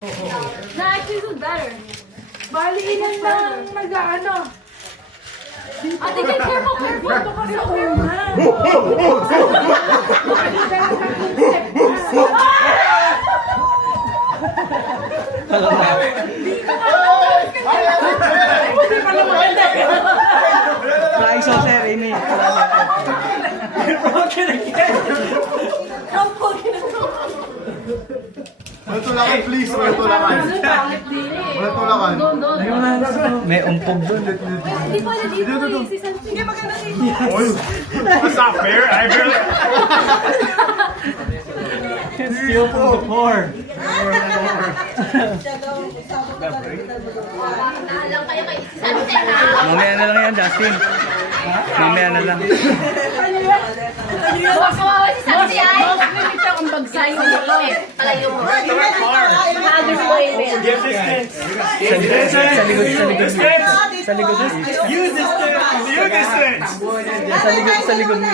No, actually, this is better. Bali, ilan lang nag-ano. Ate, get careful, careful. Ito kasi una. Flying saucer, ini. Wala tulakan, please. Wala tulakan. Wala tulakan. May umpog doon. Hindi pa na dito eh. Si Sansi. Hindi maganda dito. That's not fair. I barely. Steal from the floor. Naalang kayo kay si Sansi ha. Mamaya na lang yan, Justin. Mamaya na lang. Kawawa si Sansi ay. Mamimita akong bagsayo dito eh. Talayo mo. Other way rin. Give distance. Sa likod, sa likod. Distance. Sa likod. Use distance. Use distance. Sa likod mo.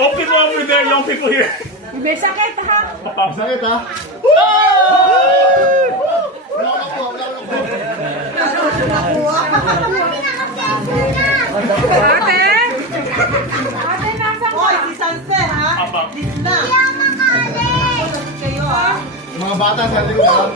Old people over there, young people here. May sakit ha. Sakit ha? Wala ko nakuha, wala ko nakuha. Ate! Ate, nasan ka? Si Sanse, ha? Apa. Disla. Kayo, ha? Mga bata sa likod ha?